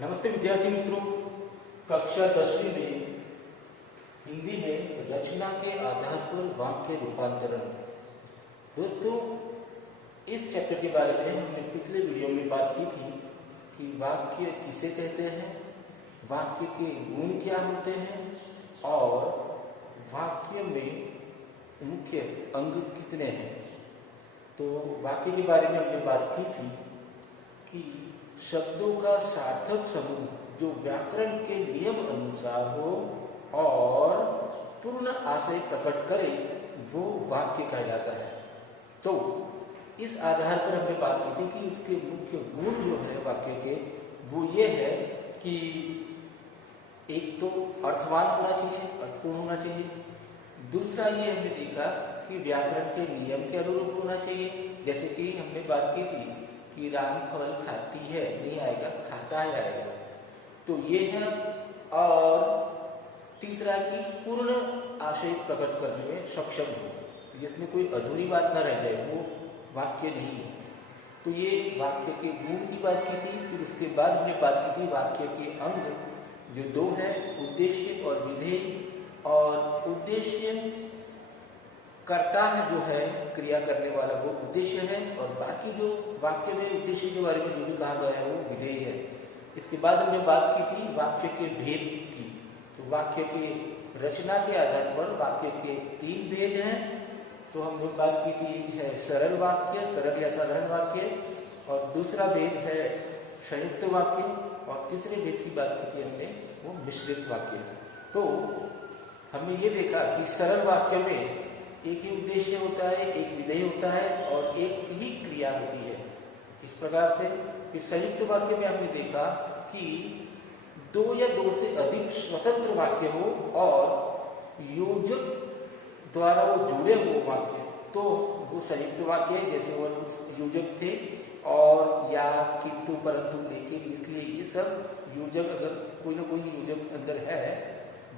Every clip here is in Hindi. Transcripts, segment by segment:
नमस्ते विद्यार्थी मित्रों। कक्षा 10वीं में हिंदी में रचना के आधार पर वाक्य रूपांतरण। दोस्तों, इस चैप्टर के बारे में हमने पिछले वीडियो में बात की थी कि वाक्य किसे कहते हैं, वाक्य के गुण क्या होते हैं और वाक्य में मुख्य अंग कितने हैं। तो वाक्य के बारे में हमने बात की थी कि शब्दों का सार्थक समूह जो व्याकरण के नियम अनुसार हो और पूर्ण आशय प्रकट करे वो वाक्य कहलाता है। तो इस आधार पर हमने बात की थी कि इसके मुख्य गुण जो है वाक्य के वो ये है कि एक तो अर्थवान होना चाहिए, अर्थपूर्ण होना चाहिए। दूसरा ये हमने देखा कि व्याकरण के नियम के अनुरूप होना चाहिए। जैसे कि हमने बात की थी कि राम फल खाती है, नहीं आएगा, खाता है आएगा। तो ये है। और तीसरा कि पूर्ण आशय प्रकट करने में सक्षम हो, जिसमें कोई अधूरी बात न रह जाए, वो वाक्य नहीं है। तो ये वाक्य के गुण की बात की थी। फिर उसके बाद हमने बात की थी वाक्य के अंग जो दो है, उद्देश्य और विधेय। और उद्देश्य कर्ता है जो है क्रिया करने वाला, वो उद्देश्य है, और बाकी जो वाक्य में उद्देश्य के बारे में जो भी कहा गया है वो विधेय है। इसके बाद हमने बात की थी वाक्य के भेद की। तो वाक्य के रचना के आधार पर वाक्य के 3 भेद हैं। तो हमने बात की थी, एक है सरल वाक्य, सरल या साधारण वाक्य, और दूसरा भेद है संयुक्त वाक्य, और तीसरे भेद की बात की थी हमने, वो मिश्रित वाक्य। तो हमने ये देखा कि सरल वाक्य में एक ही उद्देश्य होता है, एक विधेय होता है और एक ही क्रिया होती है। इस प्रकार से फिर संयुक्त वाक्य में हमने देखा कि 2 या 2 से अधिक स्वतंत्र वाक्य हो और योजक द्वारा वो जुड़े हो वाक्य, तो वो संयुक्त वाक्य है। जैसे वो योजक थे और या, किंतु, परंतु, लेकिन, इसलिए ये सब योजक, अगर कोई ना कोई योजक अंदर है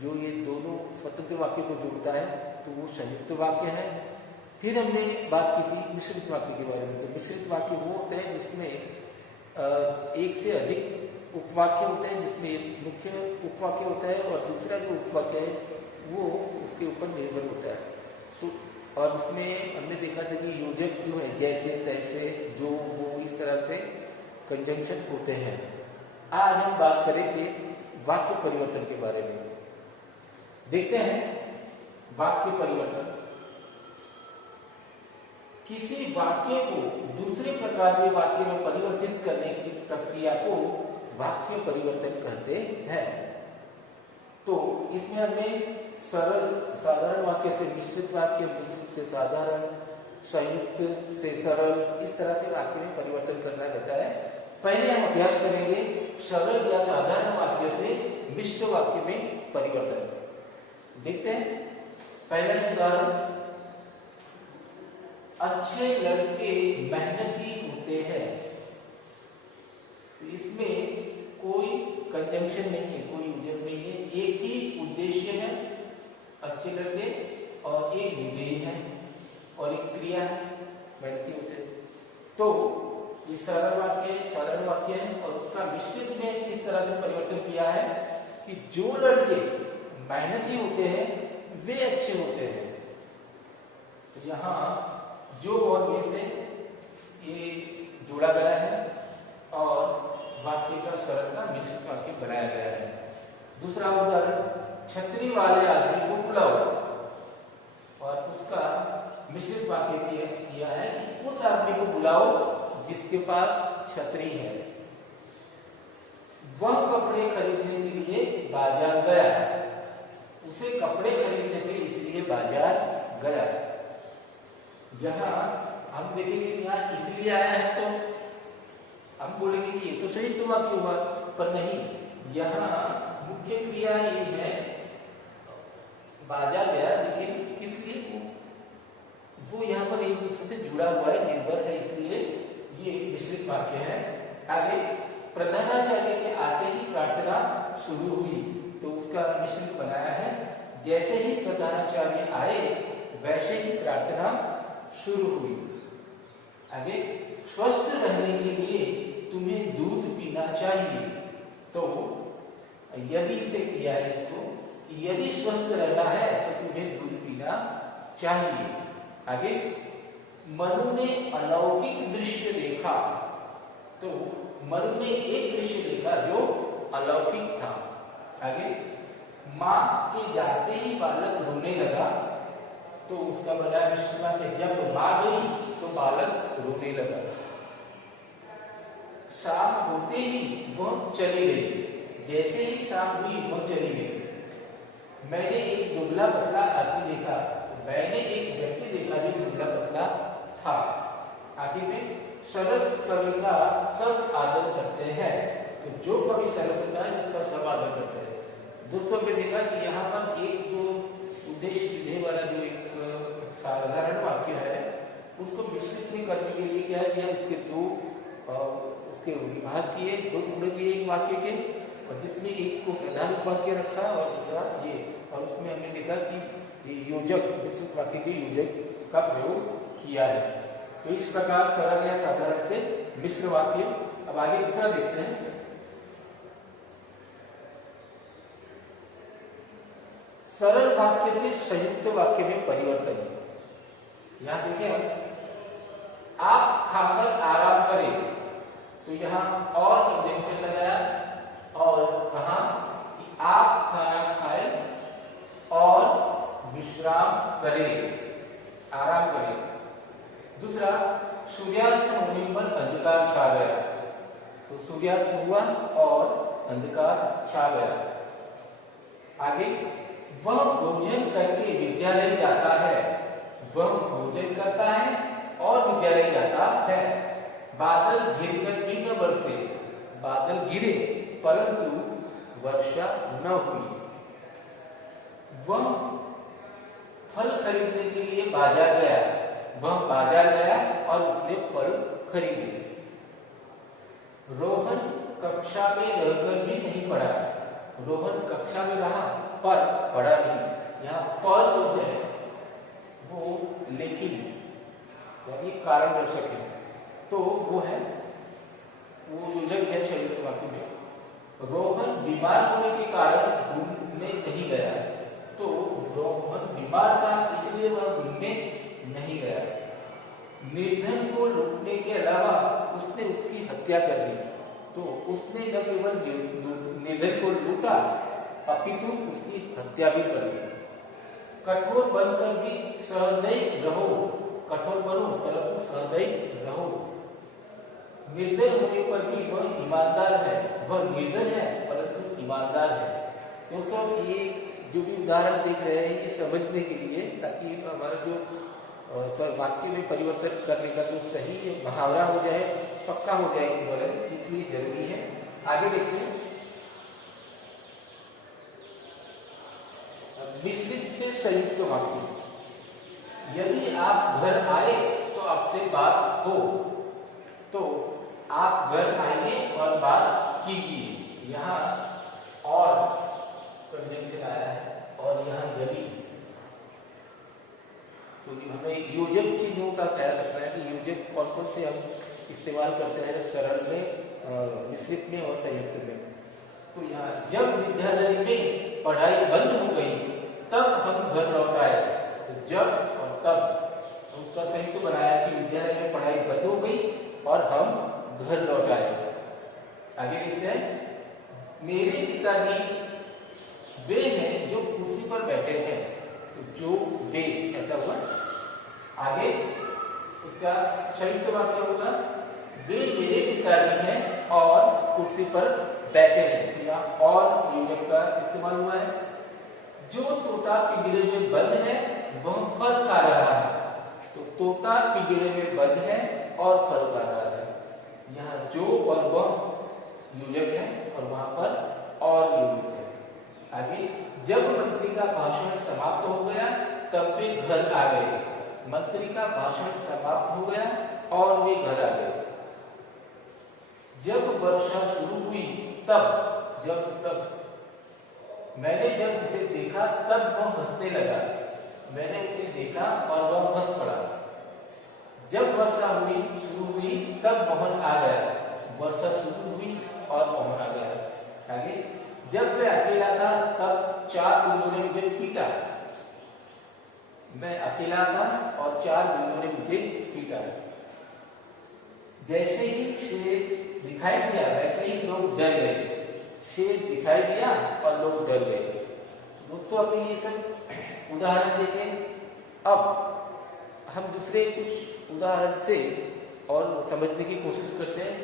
जो ये दोनों स्वतंत्र वाक्य को जोड़ता है, तो वो संयुक्त वाक्य है। फिर हमने बात की थी मिश्रित वाक्य के बारे में। तो मिश्रित वाक्य वो होते हैं जिसमें एक से अधिक उपवाक्य होते हैं, जिसमें मुख्य उपवाक्य होता है और दूसरा जो उपवाक्य है वो उसके ऊपर निर्भर होता है। तो और उसमें हमने देखा था कि योजक जो है जैसे, तैसे, जो, वो, इस तरह से कंजंक्शन होते हैं। आज हम बात करेंगे वाक्य परिवर्तन के बारे में। देखते हैं वाक्य परिवर्तन। किसी वाक्य को दूसरे प्रकार के वाक्य में परिवर्तित करने की प्रक्रिया को वाक्य परिवर्तन कहते हैं। तो इसमें हमें सरल, साधारण वाक्य से मिश्रित वाक्य, मिश्रित से साधारण, संयुक्त से सरल, इस तरह से वाक्य में परिवर्तन करना रहता है। पहले हम अभ्यास करेंगे सरल या साधारण वाक्य से मिश्र वाक्य में परिवर्तन। देखते हैं पहला उदाहरण, अच्छे लड़के मेहनती होते हैं। तो इसमें कोई कंजंक्शन नहीं है, कोई योजक नहीं है, एक ही उद्देश्य है, अच्छे लड़के, और एक विधेय है और एक क्रिया है, मेहनती होते हैं। तो ये सरल वाक्य, साधारण वाक्य है। और उसका मिश्रित में किस तरह से परिवर्तन किया है कि जो लड़के मेहनती होते हैं वे अच्छे होते हैं। तो यहाँ जो और वे से ये जोड़ा गया है और वाक्य का सरलता मिश्रित वाक्य बनाया गया है। दूसरा उदाहरण, छतरी वाले आदमी को बुलाओ, और उसका मिश्रित वाक्य किया है कि उस आदमी को बुलाओ जिसके पास छतरी है। वह कपड़े खरीदने के लिए बाजार गया, उसे कपड़े खरीदने थे इसलिए बाजार गया। जहां हम देखेंगे कि यहाँ इसलिए आया है तो हम बोलेंगे कि ये तो सही तो वाक्य हुआ, पर नहीं, यहाँ मुख्य क्रिया ये है बाजार गया, लेकिन किस लिए, वो यहाँ पर एक दूसरे से जुड़ा हुआ है, निर्भर है, इसलिए ये मिश्रित वाक्य है। आगे, प्रधानाचार्य के आते ही प्रार्थना शुरू हुई, तो उसका मिश्रित बनाया है, जैसे ही प्रधानाचार्य आए वैसे ही प्रार्थना शुरू हुई। आगे, स्वस्थ रहने के लिए तुम्हें दूध पीना चाहिए, तो यदि से किया है इसको कि यदि स्वस्थ रहना है तो तुम्हें दूध पीना चाहिए। आगे, मनु ने अलौकिक दृश्य देखा। तो मनु ने एक दृश्य देखा जो अलौकिक था। आगे, माँ के जाते ही बालक रोने लगा। तो उसका बना निष्ठा कि जब माँ गई तो बालक रोने लगा। शाम होते ही वह चली गई। जैसे ही शाम हुई वह चली गई। मैंने एक दुबला पतला आदमी देखा। मैंने एक व्यक्ति देखा जो दुबला पतला था। आखिर में सरस कवि का सब आदर करते हैं। तो जो कवि सरस होता है उसका सब आदर करते हैं। दोस्तों ने देखा कि यहाँ पर एक जो उद्देश्य विधेय वाला जो एक साधारण वाक्य है उसको मिश्रित में करने के लिए क्या किया, उसके दो उसके विभाग किए, दो टुकड़े किए एक वाक्य के, और जिसमें एक को प्रधान वाक्य रखा और दूसरा ये, और उसमें हमने देखा कि ये योजक मिश्रित वाक्य के योजक का प्रयोग किया है। तो इस प्रकार सरल या साधारण से मिश्र वाक्य। अब आगे दूसरा देखते हैं। सरल वाक्य से संयुक्त वाक्य में परिवर्तन। यहां देखिए, आप खाकर आराम करें। तो यहाँ और कंजंक्शन लगाया और कहा कि आप खाना खाएं और विश्राम करें, आराम करें। दूसरा, सूर्यास्त होने पर अंधकार छा गया। तो सूर्यास्त हुआ और अंधकार छा गया। आगे, वह भोजन करके विद्यालय जाता है। वह भोजन करता है और विद्यालय जाता है। बादल घिरकर भी न बरसे। बादल गिरे परंतु वर्षा न हुई। वह फल खरीदने के लिए बाजार गया। वह बाजार गया और उसने फल खरीदे। रोहन कक्षा में रहकर भी नहीं पढ़ा। रोहन कक्षा में रहा पर पढ़ा नहीं। यहाँ पर जो है वो लेकिन यानी कारण दर्शक है, तो वो है वो योजक है संयुक्त वाक्य में। रोहन बीमार होने के कारण घूमने नहीं गया। तो रोहन बीमार था इसलिए वह घूमने नहीं गया। निर्धन को लूटने के अलावा उसने उसकी हत्या कर दी। तो उसने न केवल निर्धन को लूटा अपितु उसकी हत्या भी कर दी। कठोर बनकर भी सहृदय रहो। कठोर बनो परंतु सहृदय रहो। निर्दय होने पर भी वह ईमानदार है। वह निर्दय है परंतु ईमानदार है। दोस्तों, ये जो भी उदाहरण देख रहे हैं ये समझने के लिए, ताकि हमारा जो वाक्य में परिवर्तन करने का जो सही मुहावरा हो जाए, पक्का हो जाए, इसलिए जरूरी है। आगे देखते हैं। मिश्रित से संयुक्त वाक्य। यदि आप घर आए तो आपसे बात हो। तो आप घर आएंगे और बात कीजिए। यहाँ और कंजंक्शन आया है और यहाँ यदि। तो हमें योजक चिन्हों का ख्याल रखना है कि योजक कौन कौन से हम इस्तेमाल करते हैं सरल में, मिश्रित में और संयुक्त में। तो यहाँ जब विद्यालय में पढ़ाई बंद हो गई तब हम घर लौट आए। तो जब और तब तो उसका संयुक्त बनाया कि विद्यालय में पढ़ाई बंद हो गई और हम घर लौट आए। आगे देखते हैं। मेरे पिताजी वे हैं जो कुर्सी पर बैठे हैं। तो जो वे ऐसा हुआ। आगे उसका संयुक्त वाक्य होगा वे मेरे पिताजी हैं और कुर्सी पर बैठे हैं। तो यहाँ और योजक का इस्तेमाल हुआ है। जो तोता पिंजरे में बंद है वह फल खा रहा है। तो तोता पिंजरे में बंद है और फल खा रहा है। यहाँ जो और वह योजक है और वहां पर और योजक है। आगे, जब मंत्री का भाषण समाप्त हो गया तब वे घर आ गए। मंत्री का भाषण समाप्त हो गया और वे घर आ गए। जब वर्षा शुरू हुई तब मैंने जब उसे देखा तब वह हंसने लगा। मैंने उसे देखा और वह हंस पड़ा। जब वर्षा शुरू हुई तब मोहन आ गया। वर्षा शुरू हुई और मोहन आ गया। आगे, जब वे पीटा, मैं अकेला था और 4 बिल्लियों ने मुझे पीटा। जैसे ही शेर दिखाई दिया वैसे ही लोग डर गए। शेर दिखाई दिया और लोग डर गए। दोस्तों अपने ये सब उदाहरण देखें। अब हम दूसरे कुछ उदाहरण से और समझने की कोशिश करते हैं।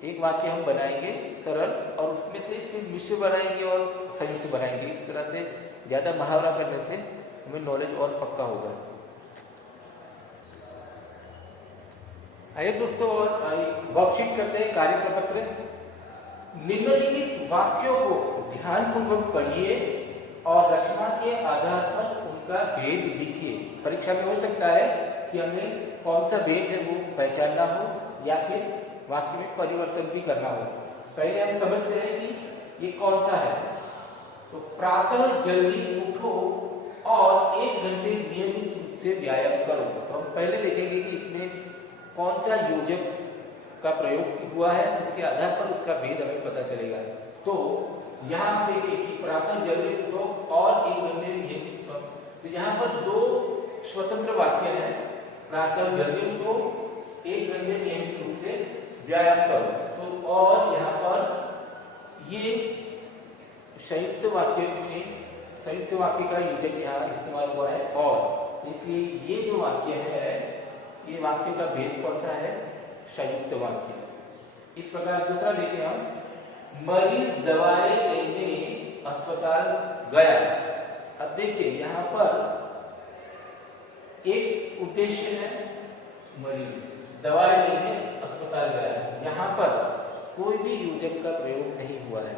एक वाक्य हम बनाएंगे सरल और उसमें से फिर मिश्र बनाएंगे और संयुक्त बनाएंगे। इस तरह से ज्यादा मुहावरा करने से हमें नॉलेज और पक्का होगा। आइए दोस्तों और वर्कशीट करते हैं। कार्य प्रपत्र, निम्नलिखित वाक्यों को ध्यानपूर्वक पढ़िए और रचना के आधार पर उनका भेद लिखिए। परीक्षा में हो सकता है कि हमें कौन सा भेद है वो पहचानना हो या फिर वाक्य में परिवर्तन भी करना हो। पहले हम समझते हैं कि ये कौन सा है। तो प्रातः जल्दी उठो और 1 घंटे नियमित रूप से व्यायाम करो। तो हम पहले देखेंगे कि इसमें कौन सा योजक का प्रयोग हुआ है, उसके आधार पर उसका भेद हमें पता चलेगा। तो यहाँ हम देखिए कि प्रातः जल्दी उठो और 1 घंटे नियमित। तो यहाँ पर 2 स्वतंत्र वाक्य हैं। प्रातः जल्दी उठो, 1 घंटे नियमित रूप से व्यायाम करो। तो और यहाँ पर ये संयुक्त वाक्य का योजक यहाँ इस्तेमाल हुआ है और इसलिए ये जो वाक्य है ये वाक्य का भेद कौन सा है, संयुक्त वाक्य। इस प्रकार दूसरा देखें हम, मरीज दवाएं लेने अस्पताल गया। अब देखिए यहाँ पर एक उद्देश्य है, मरीज दवाएं लेने अस्पताल गया। यहाँ पर कोई भी योजक का प्रयोग नहीं हुआ है।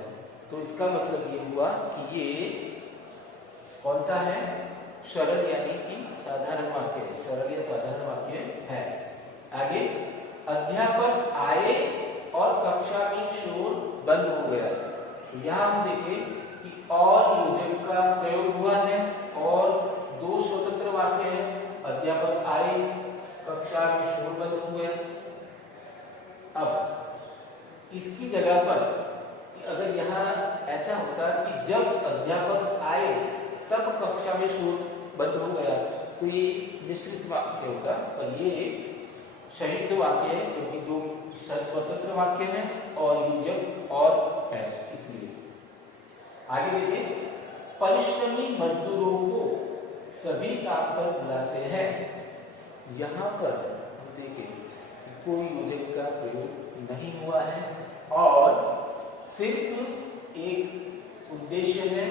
तो इसका मतलब ये हुआ कि ये कौन सा है, सरल यानी कि साधारण वाक्य, सरल या साधारण वाक्य है। आगे, अध्यापक आए और कक्षा में शोर बंद हो गया। तो यहाँ हम देखें कि और योजक का प्रयोग हुआ है और 2 स्वतंत्र वाक्य हैं। अध्यापक आए, कक्षा में शोर बंद हो गया। अब इसकी जगह पर अगर यहाँ ऐसा होता कि जब अध्यापक आए तब कक्षा में शोर बंद हो गया तो ये मिश्रित वाक्य होगा और ये संयुक्त वाक्य है क्योंकि 2 स्वतंत्र वाक्य हैं और योजक और है। इसलिए आगे देखिए, परिश्रमी मजदूरों को सभी काम पर बुलाते हैं। यहाँ पर हम देखें कोई योजक का प्रयोग नहीं हुआ है और सिर्फ एक उद्देश्य है,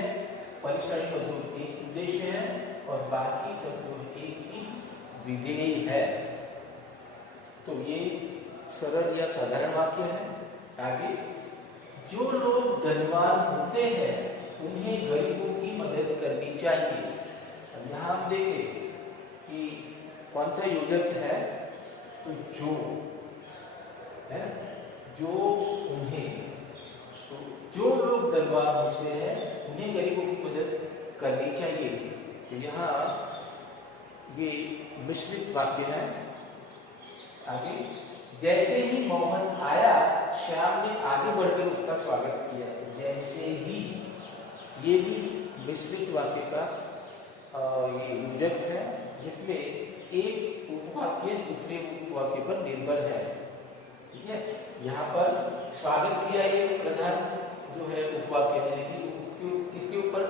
परिश्रमी मजदूर एक उद्देश्य है और बाकी सब जो एक ही विधेय है। तो ये सरल या साधारण वाक्य है। आगे, जो लोग धनवान होते हैं उन्हें गरीबों की मदद करनी चाहिए। अब यहाँ हम देखें कि कौन सा योजक है, तो जो है, जो उन्हें, तो जो लोग धनवान होते हैं उन्हें गरीबों की मदद करनी चाहिए। तो यहाँ ये मिश्रित वाक्य है। आगे, जैसे ही मोहन आया श्याम ने आगे बढ़कर उसका स्वागत किया। जैसे ही, ये भी मिश्रित वाक्य का ये योजक है जिसमें एक उपवाक्य दूसरे उपवाक्य पर निर्भर है। ठीक है, यहाँ पर स्वागत किया ये प्रधान जो है उपवाक्य है, लेकिन इसके ऊपर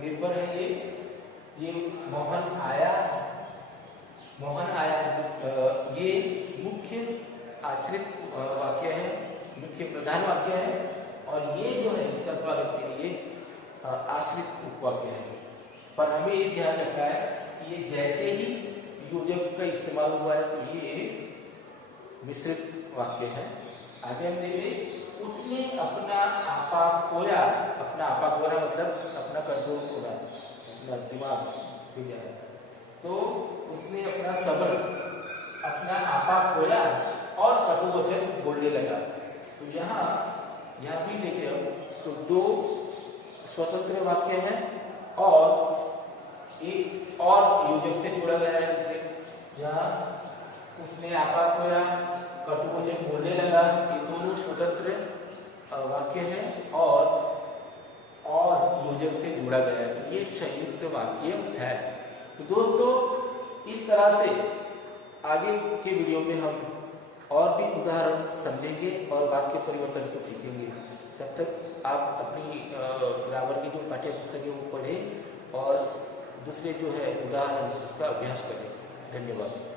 निर्भर है ये मोहन आया ये मुख्य आश्रित वाक्य है, मुख्य प्रधान वाक्य है और ये जो है इसका स्वागत के लिए आश्रित उपवाक्य है। पर हमें ये ध्यान रखना है कि ये जैसे ही योजक का इस्तेमाल हुआ है तो ये मिश्रित वाक्य है। आगे हम देखें, उसने अपना आपा खोया। अपना आपा खोना मतलब अपना कंट्रोल खोना, अपना दिमाग भी जाए। तो उसने अपना सब्र, अपना आपा खोया और कटु वचन बोलने लगा। तो यहाँ भी देखे हम तो 2 स्वतंत्र वाक्य हैं और एक और योजक से जुड़ा गया है। जैसे यहाँ उसने आपा खोया, कटु वचन बोलने लगा, ये दोनों स्वतंत्र वाक्य हैं और योजक से जुड़ा गया है। वाक्य है। तो दोस्तों इस तरह से आगे के वीडियो में हम और भी उदाहरण समझेंगे और वाक्य परिवर्तन को सीखेंगे। तब तक आप अपनी ग्रामर की जो पाठ्य पुस्तक है वो पढ़ें और दूसरे जो है उदाहरण उसका अभ्यास करें। धन्यवाद।